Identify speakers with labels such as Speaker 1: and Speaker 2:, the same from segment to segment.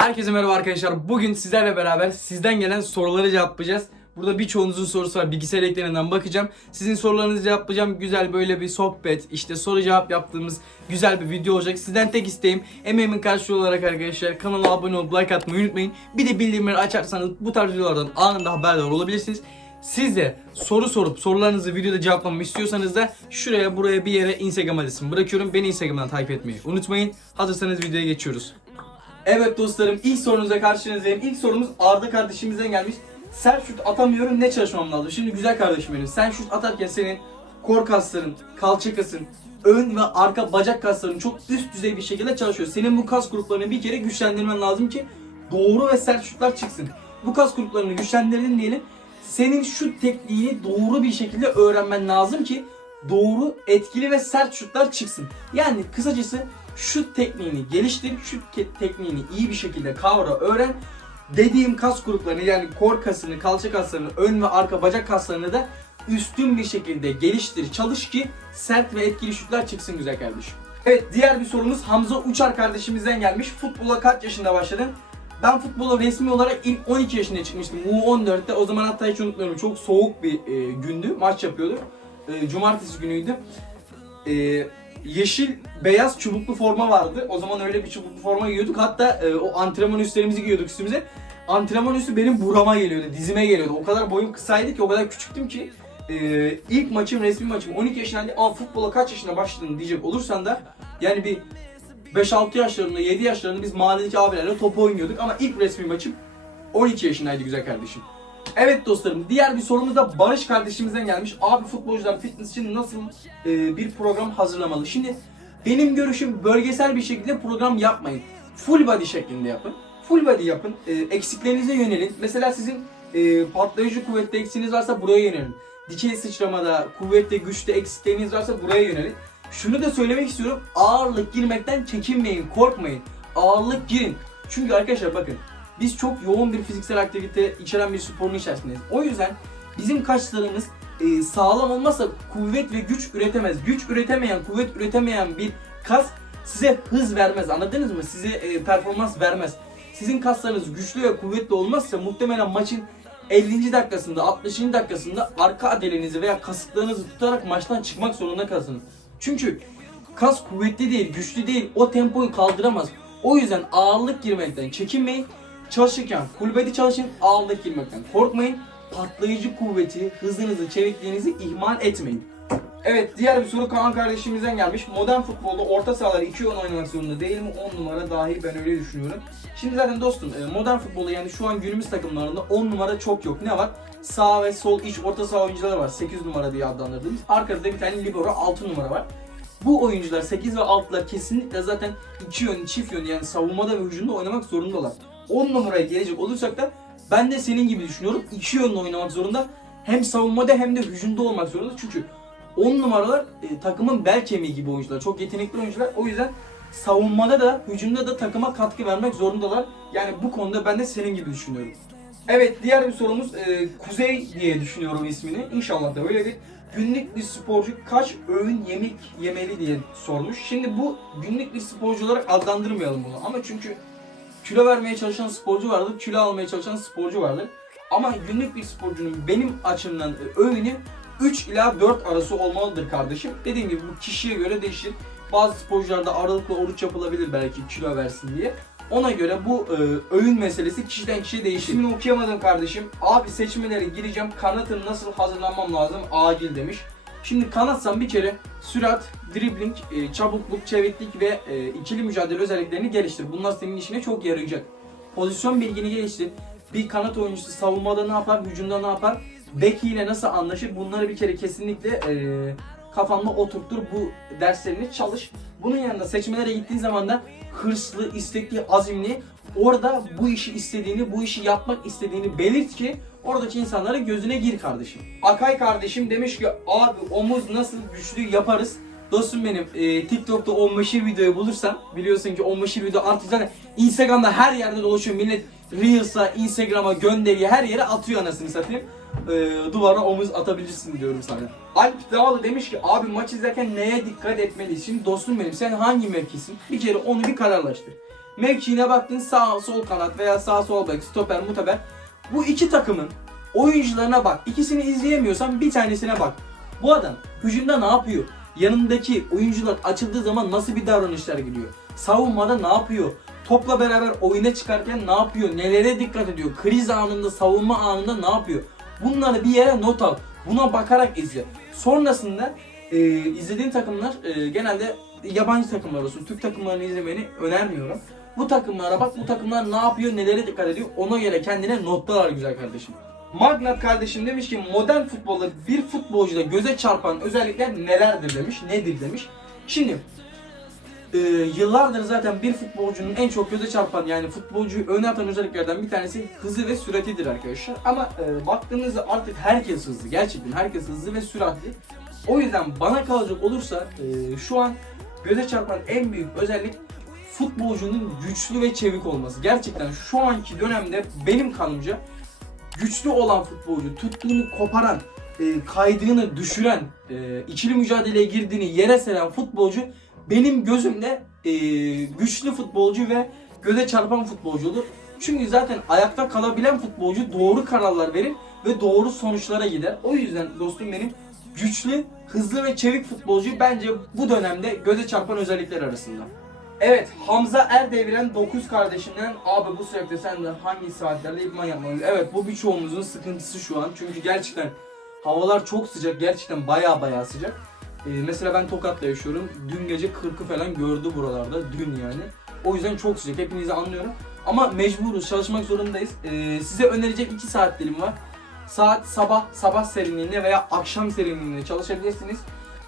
Speaker 1: Herkese merhaba arkadaşlar. Bugün sizlerle beraber sizden gelen soruları cevaplayacağız. Burada birçoğunuzun sorusu var. Bilgisayar eklerinden bakacağım. Sizin sorularınızı cevaplayacağım. Güzel böyle bir sohbet, işte soru cevap yaptığımız güzel bir video olacak. Sizden tek isteğim emeğimin karşılığı olarak arkadaşlar kanala abone olup like atmayı unutmayın. Bir de bildirimleri açarsanız bu tarz videolardan anında haberdar olabilirsiniz. Siz de soru sorup sorularınızı videoda cevaplamamı istiyorsanız da şuraya buraya bir yere Instagram adresimi bırakıyorum. Beni Instagram'dan takip etmeyi unutmayın. Hazırsanız videoya geçiyoruz. Evet dostlarım ilk sorunuzla karşınızdayım. İlk sorumuz Arda kardeşimizden gelmiş. Sen şut atamıyorum ne çalışmam lazım? Şimdi güzel kardeşim benim. Sen şut atarken senin kor kasların, kalça kasın, ön ve arka bacak kasların çok üst düzey bir şekilde çalışıyor. Senin bu kas gruplarını bir kere güçlendirmen lazım ki doğru ve sert şutlar çıksın. Bu kas gruplarını güçlendirdin diyelim. Senin şut tekniğini doğru bir şekilde öğrenmen lazım ki doğru, etkili ve sert şutlar çıksın. Yani kısacası şut tekniğini geliştir, ke- tekniğini iyi bir şekilde kavra, öğren. Dediğim kas gruplarını yani kor kasını, kalça kaslarını, ön ve arka bacak kaslarını da üstün bir şekilde geliştir, çalış ki sert ve etkili şutlar çıksın güzel kardeşim. Evet diğer bir sorumuz Hamza Uçar kardeşimizden gelmiş. Futbola kaç yaşında başladın? Ben futbola resmi olarak ilk 12 yaşında çıkmıştım. U14'te o zaman hatta hiç unutmuyorum çok soğuk bir e, gündü. Maç yapıyorduk. E, cumartesi günüydü. E, yeşil beyaz çubuklu forma vardı. O zaman öyle bir çubuklu forma giyiyorduk. Hatta e, o antrenman üstlerimizi giyiyorduk üstümüze. Antrenman üstü benim burama geliyordu, dizime geliyordu. O kadar boyum kısaydı ki, o kadar küçüktüm ki. E, ilk maçım, resmi maçım 12 yaşındaydı. Ama futbola kaç yaşında başladın diyecek olursan da yani bir 5-6 yaşlarında, 7 yaşlarında biz mahalledeki abilerle top oynuyorduk. Ama ilk resmi maçım 12 yaşındaydı güzel kardeşim. Evet dostlarım diğer bir sorumuz da Barış kardeşimizden gelmiş. Abi futbolcular fitness için nasıl e, bir program hazırlamalı? Şimdi benim görüşüm bölgesel bir şekilde program yapmayın. Full body şeklinde yapın. Full body yapın. E, eksiklerinize yönelin. Mesela sizin e, patlayıcı kuvvette eksiğiniz varsa buraya yönelin. Dikey sıçramada, kuvvette, güçte eksikleriniz varsa buraya yönelin. Şunu da söylemek istiyorum. Ağırlık girmekten çekinmeyin, korkmayın. Ağırlık girin. Çünkü arkadaşlar bakın biz çok yoğun bir fiziksel aktivite içeren bir sporun içerisindeyiz. O yüzden bizim kaslarımız e, sağlam olmazsa kuvvet ve güç üretemez. Güç üretemeyen, kuvvet üretemeyen bir kas size hız vermez. Anladınız mı? Size e, performans vermez. Sizin kaslarınız güçlü ve kuvvetli olmazsa muhtemelen maçın 50. dakikasında, 60. dakikasında arka adelenizi veya kasıklarınızı tutarak maçtan çıkmak zorunda kalırsınız. Çünkü kas kuvvetli değil, güçlü değil, o tempoyu kaldıramaz. O yüzden ağırlık girmekten çekinmeyin. Çalışırken kulübede çalışın, ağırlık girmekten korkmayın. Patlayıcı kuvveti, hızınızı, çevikliğinizi ihmal etmeyin. Evet diğer bir soru Kaan kardeşimizden gelmiş. Modern futbolda orta sahalar 2 yön oynamak zorunda değil mi? 10 numara dahil ben öyle düşünüyorum. Şimdi zaten dostum e, modern futbolda yani şu an günümüz takımlarında 10 numara çok yok. Ne var? Sağ ve sol iç orta saha oyuncuları var. 8 numara diye adlandırdığımız. Arkada da bir tane libero 6 numara var. Bu oyuncular 8 ve 6'lar kesinlikle zaten iki yön, çift yön yani savunmada ve hücumda oynamak zorundalar. 10 numaraya gelecek olursak da ben de senin gibi düşünüyorum. İki yönlü oynamak zorunda. Hem savunmada hem de hücumda olmak zorunda. Çünkü 10 numaralar e, takımın bel kemiği gibi oyuncular. Çok yetenekli oyuncular. O yüzden savunmada da hücumda da takıma katkı vermek zorundalar. Yani bu konuda ben de senin gibi düşünüyorum. Evet diğer bir sorumuz e, Kuzey diye düşünüyorum ismini. İnşallah da öyledir. Günlük bir sporcu kaç öğün yemek yemeli diye sormuş. Şimdi bu günlük bir sporcu olarak adlandırmayalım bunu. Ama çünkü kilo vermeye çalışan sporcu vardır, kilo almaya çalışan sporcu vardır. Ama günlük bir sporcunun benim açımdan öğünü 3 ila 4 arası olmalıdır kardeşim. Dediğim gibi bu kişiye göre değişir. Bazı sporcularda aralıklı oruç yapılabilir belki kilo versin diye. Ona göre bu e, öğün meselesi kişiden kişiye değişir. Şimdi okuyamadım kardeşim. Abi seçmelere gireceğim. Kanatın nasıl hazırlanmam lazım? Acil demiş. Şimdi kanatsan bir kere sürat, dribbling, e, çabukluk, çeviklik ve e, ikili mücadele özelliklerini geliştir. Bunlar senin işine çok yarayacak. Pozisyon bilgini geliştir. Bir kanat oyuncusu savunmada ne yapar, hücumda ne yapar, bekiyle nasıl anlaşır bunları bir kere kesinlikle e, kafanda oturttur. Bu derslerini çalış. Bunun yanında seçmelere gittiğin zaman da hırslı, istekli, azimli orada bu işi istediğini, bu işi yapmak istediğini belirt ki oradaki insanların gözüne gir kardeşim. Akay kardeşim demiş ki abi omuz nasıl güçlü yaparız. Dostum benim e, TikTok'ta 15 videoyu bulursan biliyorsun ki 15 video artık zaten Instagram'da her yerde dolaşıyor millet Reels'a, Instagram'a gönderiyor her yere atıyor anasını satayım. E, duvara omuz atabilirsin diyorum sana. Alp Dağlı demiş ki abi maç izlerken neye dikkat etmeliyiz? Şimdi dostum benim sen hangi mevkisin? Bir kere onu bir kararlaştır. Mevkiine baktın sağ sol kanat veya sağ sol bek, stoper, mutaber. Bu iki takımın oyuncularına bak. İkisini izleyemiyorsan bir tanesine bak. Bu adam hücumda ne yapıyor? Yanındaki oyuncular açıldığı zaman nasıl bir davranışlar gidiyor? Savunmada ne yapıyor? Topla beraber oyuna çıkarken ne yapıyor? Nelere dikkat ediyor? Kriz anında, savunma anında ne yapıyor? Bunları bir yere not al. Buna bakarak izle. Sonrasında e, izlediğin takımlar e, genelde yabancı takımlar olsun. Türk takımlarını izlemeni önermiyorum. Bu takımlara bak, bu takımlar ne yapıyor, nelere dikkat ediyor, ona göre kendine notlar güzel kardeşim. Magnat kardeşim demiş ki modern futbolda bir futbolcuda göze çarpan özellikler nelerdir demiş, nedir demiş. Şimdi e, yıllardır zaten bir futbolcunun en çok göze çarpan yani futbolcuyu öne atan özelliklerden bir tanesi hızı ve süratidir arkadaşlar. Ama e, baktığınızda artık herkes hızlı. Gerçekten herkes hızlı ve süratli. O yüzden bana kalacak olursa e, şu an göze çarpan en büyük özellik futbolcunun güçlü ve çevik olması. Gerçekten şu anki dönemde benim kanımca güçlü olan futbolcu, tuttuğunu koparan, e, kaydığını düşüren, e, ikili mücadeleye girdiğini yere seren futbolcu benim gözümde e, güçlü futbolcu ve göze çarpan futbolcu olur. Çünkü zaten ayakta kalabilen futbolcu doğru kararlar verir ve doğru sonuçlara gider. O yüzden dostum benim güçlü, hızlı ve çevik futbolcu bence bu dönemde göze çarpan özellikler arasında. Evet, Hamza Erdeviren 9 kardeşinden abi bu sürekli sen de hangi saatlerde idman yapmalıyız? Evet, bu birçoğumuzun sıkıntısı şu an. Çünkü gerçekten havalar çok sıcak, gerçekten baya baya sıcak. Ee, mesela ben Tokat'ta yaşıyorum. Dün gece 40'ı falan gördü buralarda. Dün yani. O yüzden çok sıcak. Hepinizi anlıyorum. Ama mecburuz. Çalışmak zorundayız. Ee, size önerecek 2 saat dilim var. Saat sabah sabah serinliğinde veya akşam serinliğinde çalışabilirsiniz.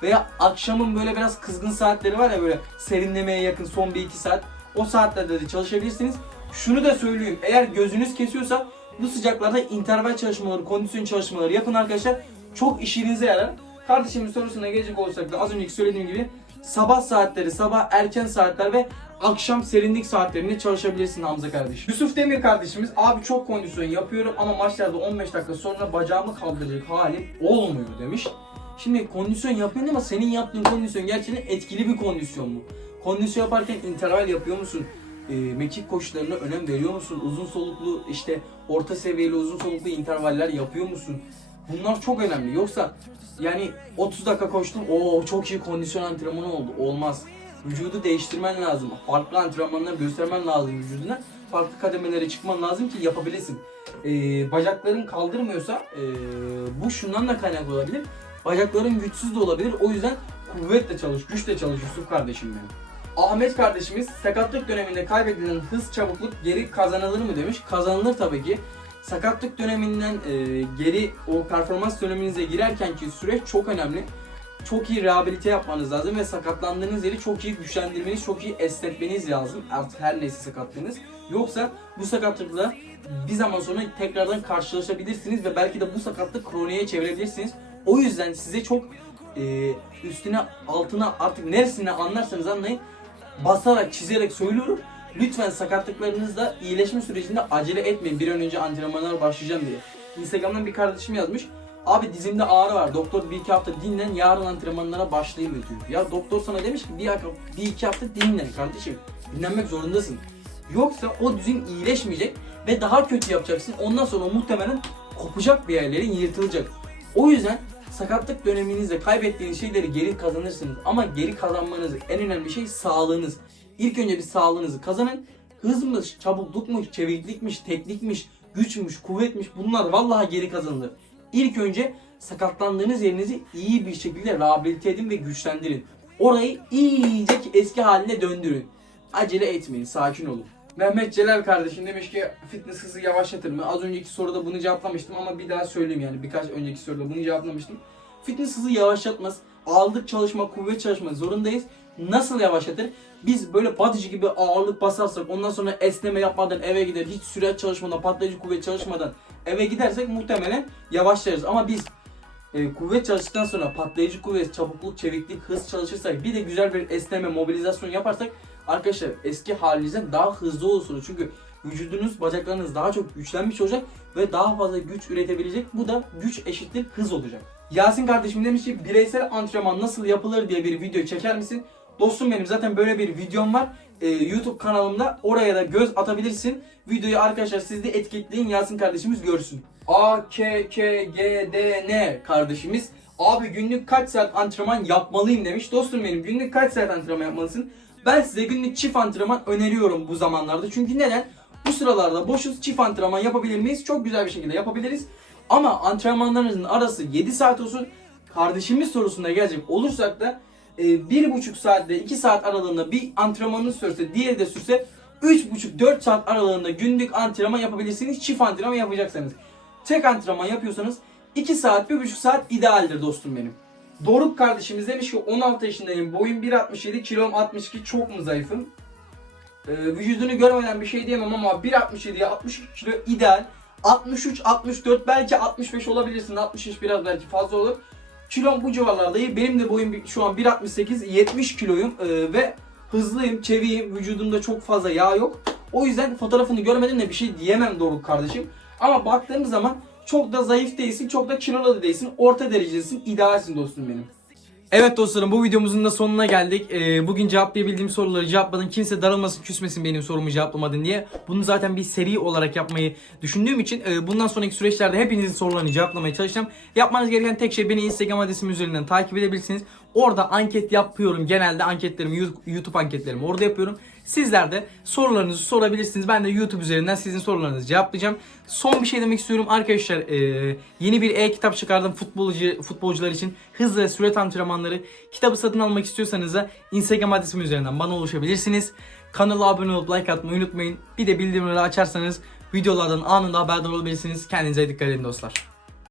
Speaker 1: Veya akşamın böyle biraz kızgın saatleri var ya böyle serinlemeye yakın son bir iki saat. O saatlerde de çalışabilirsiniz. Şunu da söyleyeyim. Eğer gözünüz kesiyorsa bu sıcaklarda interval çalışmaları, kondisyon çalışmaları yapın arkadaşlar. Çok işinize yarar. Kardeşimin sorusuna gelecek olursak da az önceki söylediğim gibi sabah saatleri, sabah erken saatler ve akşam serinlik saatlerinde çalışabilirsin Hamza kardeşim. Yusuf Demir kardeşimiz abi çok kondisyon yapıyorum ama maçlarda 15 dakika sonra bacağımı kaldıracak halim olmuyor demiş. Şimdi kondisyon yapıyorsun ama senin yaptığın kondisyon gerçekten etkili bir kondisyon mu? Kondisyon yaparken interval yapıyor musun? E, mekik koşularına önem veriyor musun? Uzun soluklu işte orta seviyeli uzun soluklu intervaller yapıyor musun? Bunlar çok önemli. Yoksa yani 30 dakika koştum. o çok iyi kondisyon antrenmanı oldu. Olmaz. Vücudu değiştirmen lazım. Farklı antrenmanlar göstermen lazım vücuduna. Farklı kademelere çıkman lazım ki yapabilesin. Ee, bacakların kaldırmıyorsa ee, bu şundan da kaynaklı olabilir. Bacakların güçsüz de olabilir. O yüzden kuvvetle çalış, güçle çalış Yusuf kardeşim benim. Ahmet kardeşimiz sakatlık döneminde kaybedilen hız çabukluk geri kazanılır mı demiş. Kazanılır tabii ki. Sakatlık döneminden e, geri o performans döneminize girerkenki süreç çok önemli. Çok iyi rehabilite yapmanız lazım ve sakatlandığınız yeri çok iyi güçlendirmeniz, çok iyi esnetmeniz lazım. Artık her neyse sakatlığınız. Yoksa bu sakatlıkla bir zaman sonra tekrardan karşılaşabilirsiniz ve belki de bu sakatlık kroniğe çevirebilirsiniz. O yüzden size çok e, üstüne altına artık neresine anlarsanız anlayın basarak çizerek söylüyorum. Lütfen sakatlıklarınızda iyileşme sürecinde acele etmeyin. Bir an önce antrenmanlara başlayacağım diye. Instagram'dan bir kardeşim yazmış. Abi dizimde ağrı var. Doktor bir iki hafta dinlen yarın antrenmanlara başlayayım diyor. Ya doktor sana demiş ki bir, bir iki hafta dinlen kardeşim. Dinlenmek zorundasın. Yoksa o düzün iyileşmeyecek ve daha kötü yapacaksın. Ondan sonra muhtemelen kopacak bir yerlerin yırtılacak. O yüzden sakatlık döneminizde kaybettiğiniz şeyleri geri kazanırsınız. Ama geri kazanmanız en önemli şey sağlığınız. İlk önce bir sağlığınızı kazanın. Hızmış, çabuklukmuş, çeviklikmiş, teknikmiş, güçmüş, kuvvetmiş bunlar vallahi geri kazanılır. İlk önce sakatlandığınız yerinizi iyi bir şekilde rehabilite edin ve güçlendirin. Orayı iyice eski haline döndürün. Acele etmeyin, sakin olun. Mehmet Celal kardeşim demiş ki fitness hızı yavaşlatır mı? Az önceki soruda bunu cevaplamıştım ama bir daha söyleyeyim yani birkaç önceki soruda bunu cevaplamıştım. Fitness hızı yavaşlatmaz. Ağırlık çalışma, kuvvet çalışma zorundayız. Nasıl yavaşlatır? Biz böyle bodyci gibi ağırlık basarsak ondan sonra esneme yapmadan eve gider, hiç sürat çalışmadan, patlayıcı kuvvet çalışmadan eve gidersek muhtemelen yavaşlarız. Ama biz e, kuvvet çalıştıktan sonra patlayıcı kuvvet, çabukluk, çeviklik, hız çalışırsak bir de güzel bir esneme, mobilizasyon yaparsak arkadaşlar eski halinizden daha hızlı olursunuz. Çünkü vücudunuz, bacaklarınız daha çok güçlenmiş olacak ve daha fazla güç üretebilecek. Bu da güç eşittir hız olacak. Yasin kardeşim demiş ki bireysel antrenman nasıl yapılır diye bir video çeker misin? Dostum benim zaten böyle bir videom var. e, YouTube kanalımda oraya da göz atabilirsin. Videoyu arkadaşlar siz de etiketleyin Yasin kardeşimiz görsün. A K K G D N kardeşimiz abi günlük kaç saat antrenman yapmalıyım demiş. Dostum benim günlük kaç saat antrenman yapmalısın? Ben size günlük çift antrenman öneriyorum bu zamanlarda. Çünkü neden? Bu sıralarda boşuz çift antrenman yapabilir miyiz? Çok güzel bir şekilde yapabiliriz. Ama antrenmanlarınızın arası 7 saat olsun. Kardeşimiz sorusunda gelecek olursak da e, 1,5 saatle 2 saat aralığında bir antrenmanınız sürse diğeri de sürse 3,5-4 saat aralığında günlük antrenman yapabilirsiniz. Çift antrenman yapacaksanız. Tek antrenman yapıyorsanız 2 saat 1,5 saat idealdir dostum benim. Doruk kardeşimiz demiş ki 16 yaşındayım. Boyum 1.67, kilom 62. Çok mu zayıfım? Ee, vücudunu görmeden bir şey diyemem ama 1.67'ye 63 kilo ideal. 63, 64 belki 65 olabilirsin. 63 biraz belki fazla olur. Kilom bu civarlarda iyi. Benim de boyum şu an 1.68, 70 kiloyum Ee, ve hızlıyım, çeviyim. Vücudumda çok fazla yağ yok. O yüzden fotoğrafını görmeden de bir şey diyemem Doruk kardeşim. Ama baktığımız zaman çok da zayıf değilsin, çok da kilolu değilsin. Orta derecedesin, idealsin dostum benim. Evet dostlarım bu videomuzun da sonuna geldik. Ee, bugün cevaplayabildiğim soruları cevapladım. Kimse darılmasın küsmesin benim sorumu cevaplamadın diye. Bunu zaten bir seri olarak yapmayı düşündüğüm için e, bundan sonraki süreçlerde hepinizin sorularını cevaplamaya çalışacağım. Yapmanız gereken tek şey beni Instagram adresim üzerinden takip edebilirsiniz. Orada anket yapıyorum. Genelde anketlerimi YouTube anketlerimi orada yapıyorum. Sizler de sorularınızı sorabilirsiniz. Ben de YouTube üzerinden sizin sorularınızı cevaplayacağım. Son bir şey demek istiyorum arkadaşlar. e, yeni bir e-kitap çıkardım futbolcu futbolcular için. Hız ve sürat antrenmanları. Kitabı satın almak istiyorsanız da Instagram adresim üzerinden bana ulaşabilirsiniz. Kanala abone olup like atmayı unutmayın. Bir de bildirimleri açarsanız videolardan anında haberdar olabilirsiniz. Kendinize dikkat edin dostlar.